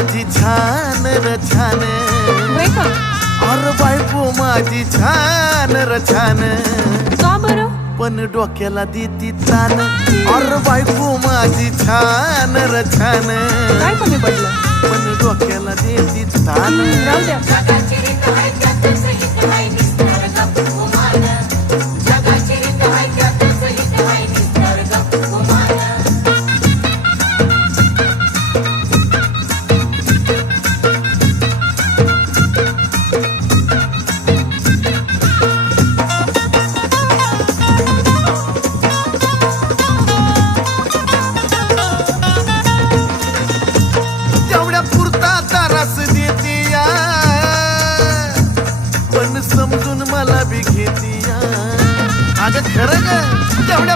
माझी छान र छान, होय का? अरे बायको माझी छान र छान, का बरं? पण डोक्याला देती तान. अरे बायको माझी छान र छान, काय कमी पडलं? पण डोक्याला देती तान. राहू द्या. तेवढ्या पुरता तारास देती या, पण समजून मला बी घेती या. अगं खरं ग, तेवढ्या